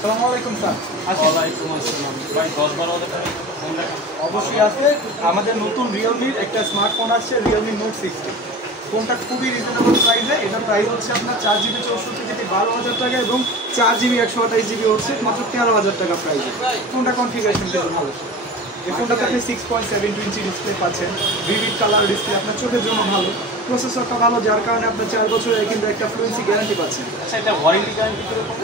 আসসালামু আলাইকুম স্যার। ওয়ালাইকুম আসসালাম। ভাই 10-12 হাজার টাকা ফোন দেখা অবশ্যই আছে। আমাদের নতুন রিয়েলমির একটা স্মার্টফোন আসছে, রিয়েলমি নোট 60। ফোনটা খুবই রিজনেবল প্রাইসে। এটার প্রাইস হচ্ছে আপনার 4GB 64GB 12,000 টাকা এবং 4GB 128GB হচ্ছে মাত্র 13,000 টাকা প্রাইসে। ফোনটা কনফিগারেশন কিন্তু ভালো। এই ফোনটাতে আপনি 6.72 ইঞ্চি ডিসপ্লে পাচ্ছেন, ভিভিড কালার ডিসপ্লে, আপনার চোখের জন্য ভালো। প্রসেসরটা ভালো, যার কারণে আপনার 4 বছরের কিন্তু একটা ফ্লুয়েন্সি গ্যারান্টি পাচ্ছেন। আচ্ছা, এটা ওয়ারেন্টি গ্যারান্টি কিরকম?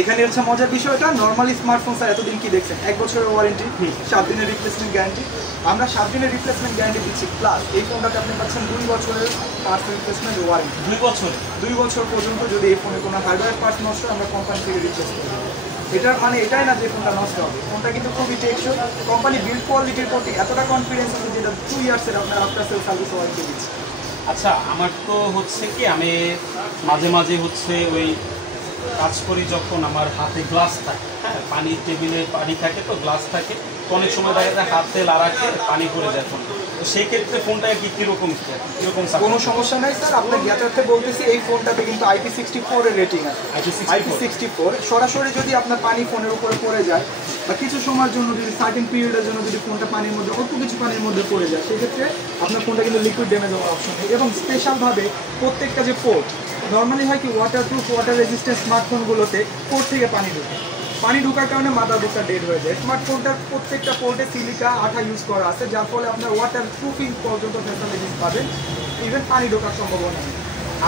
এখানে হচ্ছে মজার বিষয়টা, নর্মালি স্মার্টফোন স্যার এতদিন কি দেখছেন, 1 বছরের ওয়ারেন্টি, 7 দিনের রিপ্লেসমেন্ট গ্যারান্টি। আমরা 7 দিনের রিপ্লেসমেন্ট গ্যারান্টি দিচ্ছি, প্লাস এই ফোনটাতে আপনি পাচ্ছেন 2 বছরের পার্টস রিপ্লেসমেন্ট ওয়ারেন্টি। 2 বছর? 2 বছর পর্যন্ত যদি এই ফোনে কোনো হার্ডওয়্যার পার্টস নষ্ট হয়, আমরা কোম্পানি থেকে রিপ্লেস করে দেবো। এটার মানে এটাই না যে ফোনটা নষ্ট হবে, ফোনটা কিন্তু খুবই টেকসই। কোম্পানি বিল্ড কোয়ালিটির প্রতি এতটা কনফিডেন্স আছে যেটা 2 ইয়ার্সের আপনার আফটার সেল সার্ভিস ওয়ারেন্টি দিচ্ছে। আচ্ছা, আমার তো হচ্ছে কি, আমি মাঝে মাঝে হচ্ছে ওই কাজ করি যখন আমার হাতে গ্লাস থাকে, হ্যাঁ, পানির টেবিলে পানি থাকে তো গ্লাস থাকে, তো অনেক সময় দেখা যায় হাতে লাড়াকে পানি পড়ে যায় ফোন। তো সেই ক্ষেত্রে ফোনটা কীরকম কোনো সমস্যা নাই স্যার, আপনার জ্ঞাতার্থে বলতেছি এই ফোনটাতে কিন্তু IP64 এর রেটিং আছে। IP64 সরাসরি যদি আপনার পানি ফোনের উপরে পড়ে যায় বা কিছু সময়ের জন্য যদি সার্টেন পিরিয়ডের জন্য যদি ফোনটা পানির মধ্যে অল্প কিছু পানির মধ্যে পড়ে যায়, সেক্ষেত্রে আপনার ফোনটা কিন্তু লিকুইড ড্যামেজ হওয়ার অপশন নেই। এবং স্পেশালভাবে প্রত্যেকটা যে পোর্ট, নর্মালি হয় কি ওয়াটারপ্রুফ ওয়াটার রেজিস্ট্যান্ট স্মার্টফোনগুলোতে পোর্ট থেকে পানি ঢোকার কারণে মাদারবোর্ডটা ডেড হয়ে যায়। স্মার্টফোনটার প্রত্যেকটা পোর্টে সিলিকা আঠা ইউজ করা আছে, যার ফলে আপনার ওয়াটার প্রুফিং পর্যন্ত ফ্যাসিলিটিস পাবেন, ইভেন পানি ঢোকার সম্ভাবনা নেই।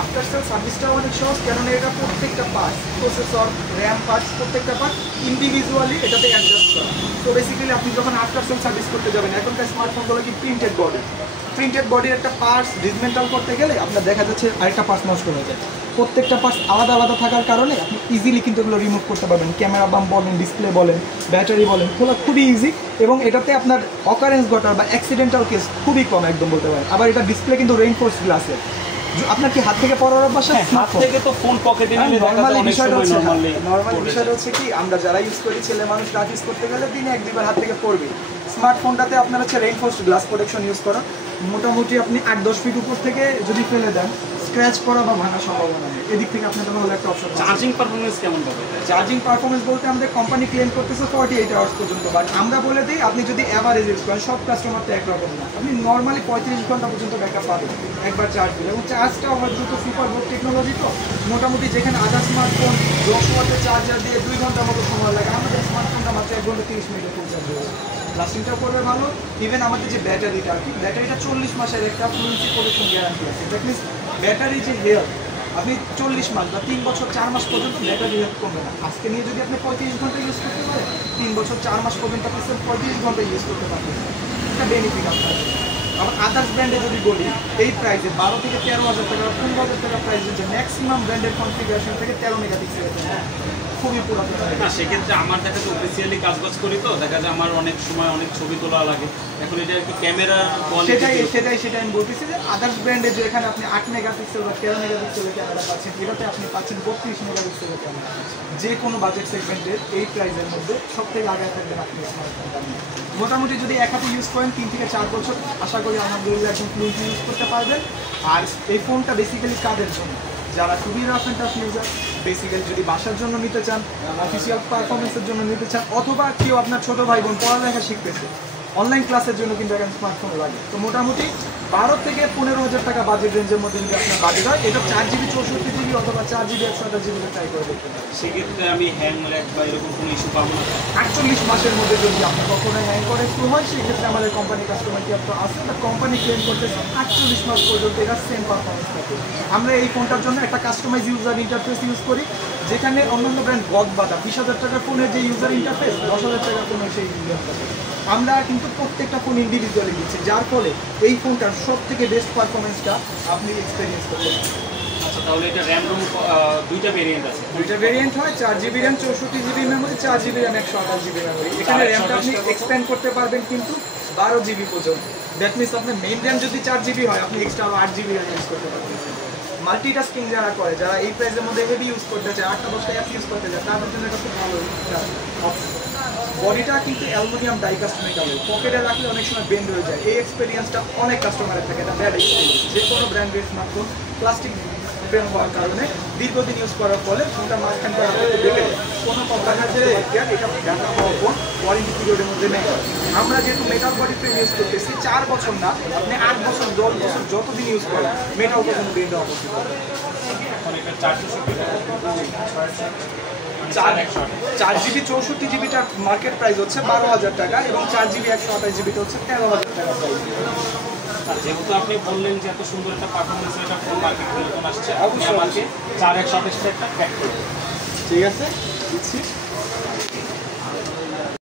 আফটার সেল সার্ভিসটাও অনেক সহজ, কেননা এটা প্রত্যেকটা পার্টস, প্রসেসর, র্যাম পার্টস, প্রত্যেকটা পার্ট ইন্ডিভিজুয়ালি এটাতে অ্যাডজাস্ট করা। তো বেসিক্যালি আপনি যখন আফটার সেল সার্ভিস করতে যাবেন, এখনকার স্মার্টফোনগুলো কি প্রিন্টেড বডির একটা পার্টস ডিসমেন্টাল করতে গেলে আপনার দেখা যাচ্ছে আরেকটা পার্টস নষ্ট হয়ে যায়। প্রত্যেকটা পার্টস আলাদা আলাদা থাকার কারণে আপনি ইজিলি কিন্তু এগুলো রিমুভ করতে পারবেন। ক্যামেরা বাম বলেন, ডিসপ্লে বলেন, ব্যাটারি বলেন, খোলা খুবই ইজি। এবং এটাতে আপনার অকারেন্স ঘটার বা অ্যাক্সিডেন্টাল কেস খুবই কম একদম বলতে পারেন। আবার এটা ডিসপ্লে কিন্তু রেইনফোর্স গ্লাসের। আপনার কি হাত থেকে পড়ার অভ্যাস? হাত থেকে তো ফোন পকেটে নিলে নরমালি বিষয়টা হচ্ছে কি, আমরা যারা ইউজ করি, ছেলে মানুষ রাফ ইউজ করতে গেলে দিনে 1-2 বার হাত থেকে পড়বে। স্মার্টফোনটাতে আপনার হচ্ছে রেইনফোর্স গ্লাস প্রোটেকশন ইউজ করা, মোটামুটি আপনি 8-10 ফিট উপর থেকে যদি ফেলে দেন স্ক্র্যাচ করা বা ভাঙার সম্ভাবনা নেই। এদিক থেকে আপনার জন্য হলো একটা অপশন। চার্জিং পারফরমেন্স কেমন পাবে? চার্জিং পারফরমেন্স বলতে আমাদের কোম্পানি ক্লেম করতেছে 48 আওয়ার্স পর্যন্ত, বাট আমরা বলে দিই আপনি যদি অ্যাভারেজ ইউজ করেন, সব কাস্টমার তো একরকম না, আপনি নর্মালি 35 ঘন্টা পর্যন্ত ব্যাকআপ পাবেন একবার চার্জ দিলে। এবং চার্জটা আমার দ্রুত সুপার বোর্ড টেকনোলজি, তো মোটামুটি যেখানে আদার স্মার্টফোন 10 ওয়াটের চার্জার দিয়ে 2 ঘন্টার মতো সময় লাগে, আমাদের স্মার্টফোনটা মাত্র 1 ঘন্টা 30 মিনিটে ফুল চার্জ হয়ে যাবে। লাস্টিংটাও করবে ভালো। ইভেন আমাদের যে ব্যাটারিটা আর কি, ব্যাটারিটা 40 মাসের একটা ফ্লুয়েন্সি প্রোটেকশন গ্যারান্টি আছে। দ্যাট মিনস ব্যাটারি যে হেলথ, আপনি 40 মাস বা 3 বছর 4 মাস পর্যন্ত ব্যাটারি হেলথ কমবে না। আজকে নিয়ে যদি আপনি 35 ঘন্টা ইউজ করতে পারেন, 3 বছর 4 মাস পর্যন্ত আপনি 35 ঘন্টা ইউজ করতে পারবেন। একটা বেনিফিট আপনার। আবার আদার্স ব্র্যান্ডে যদি বলি, এই প্রাইসে 12 থেকে 13,000 টাকা, 15,000 টাকা প্রাইস হচ্ছে ম্যাক্সিমাম ব্র্যান্ডের কনফিগারেশন থেকে 13 মেগাপিক্সেলের জন্য খুবই পুরাতন। না, সেক্ষেত্রে আমার দেখা যায় অফিসিয়ালি কাজ করি, তো দেখা যায় আমার অনেক সময় অনেক ছবি তোলা লাগে। এখন এটা একটু ক্যামেরা সেটাই আমি বলতেছি যে আদার্স ব্র্যান্ডে যে এখানে আপনি 8 মেগাপিক্সেল বা 13 মেগাপিক্সেলের ক্যামেরা পাচ্ছেন, এটাতে আপনি পাচ্ছেন 32 মেগাপিক্সেলের ক্যামেরা। যে কোনো বাজেট সেগমেন্টের এই প্রাইসের মধ্যে সব থেকে আগে থাকবেন আপনি স্মার্টফোনটা নিয়ে। মোটামুটি যদি এক হাতে ইউজ করেন 3 থেকে 4 বছর, আশা করি আলহামদুলিল্লাহ একদম ফ্লুয়েন্টলি ইউজ করতে পারবেন। আর এই ফোনটা বেসিক্যালি কাদের জন্য? যারা খুবই rough and tough user, basically যদি বাসার জন্য নিতে চান, অফিসিয়াল পারফরমেন্সের জন্য নিতে চান, অথবা কেউ আপনার ছোটো ভাই বোন পড়ালেখা শিখতেছে, অনলাইন ক্লাসের জন্য কিন্তু এখন স্মার্টফোন লাগে। তো মোটামুটি 12 থেকে 15,000 টাকা বাজেট রেঞ্জের মধ্যে যদি আপনার বাজেট হয়, এটা 4GB 64GB অথবা 4GB 128GB ট্রাই করে দেখতে পারেন। সেক্ষেত্রে আমি হ্যাং ল্যাগ বা এরকম কোনো ইস্যু পাবো না? 48 মাসের মধ্যে যদি আপনার কখনো হ্যাং করে শুরু হয়, সেক্ষেত্রে আমাদের কোম্পানি কাস্টমার কেয়ার তো আছে, বাট কোম্পানি ক্লেম করতেছে 48 মাস পর্যন্ত এটা সেম পারফরমেন্স থাকে। আমরা এই ফোনটার জন্য একটা কাস্টমাইজ ইউজার ইন্টারফেস ইউজ করি, যেখানে অন্যান্য ব্র্যান্ড বাদা 20,000 টাকার ফোনের যে ইউজার ইন্টারফেস, 10,000 টাকার ফোনের সেই ইন্টারফেস। আমরা কিন্তু প্রত্যেকটা ফোন ইন্ডিভিজুয়ালি দিচ্ছি, যার ফলে এই ফোনটার সব থেকে বেস্ট পারফরমেন্সটা আপনি এক্সপেরিয়েন্স করতে পারেন। আচ্ছা, তাহলে এটা র্যাম রোম দুইটা ভেরিয়েন্ট আছে? দুইটা ভেরিয়েন্ট হয়, 4GB RAM 64GB memory, 4GB RAM 128GB memory. এখানে র্যামটা আপনি এক্সপ্যান্ড করতে পারবেন কিন্তু 12GB পর্যন্ত। দ্যাট মিনস আপনার মেইন র্যাম যদি 4GB হয়, আপনি এক্সট্রা 8GB র্যাম ইউজ করতে পারবেন। মাল্টিটাস্কিং যারা করে, যারা এই প্রাইসের মধ্যে হেভি ইউজ করতে চায়, 8টা-10টা অ্যাপ ইউজ করতে চায়, তাদের জন্য এটা খুব ভালো অপশন। বডিটা কিন্তু অ্যালুমিনিয়াম ডাইকাস্ট মেটাল, পকেটে রাখলে অনেক সময় বেন্ড হয়ে যায়। এই এক্সপিরিয়েন্সটা অনেক কাস্টমারের থাকে, এটা ব্যাড এক্সপিরিয়েন্স। যে কোনো ব্র্যান্ডের স্মার্টফোন প্লাস্টিক ফ্রেম হওয়ার কারণে দীর্ঘদিন ইউজ করার ফলে ফোনটা মাঝখান করে দেখে কোনো কোম্পানির এটা ঢাকা হওয়া ফোন ওয়ারেন্টি পিরিয়ডের মধ্যে নেই। আমরা যেহেতু মেটাল বডি ফ্রেম ইউজ করতেছি 4 বছর না, আপনি 8 বছর 10 বছর যতদিন ইউজ করেন মেটাল কখনো বেন্ড হওয়া পসিবল না। এখন এটা 4 জিবি 64 জিবিটার মার্কেট প্রাইস হচ্ছে 12,000 টাকা এবং 4 জিবি 128 জিবিটা হচ্ছে 13,000 টাকা প্রাইস। যেহেতু আপনি বললেন যে এত সুন্দর একটা পারফরমেন্স এটা ফোন মার্কেটে নতুন আসছে, আপনি আমাকে 4127 একটা প্যাক করুন। ঠিক আছে দিচ্ছি।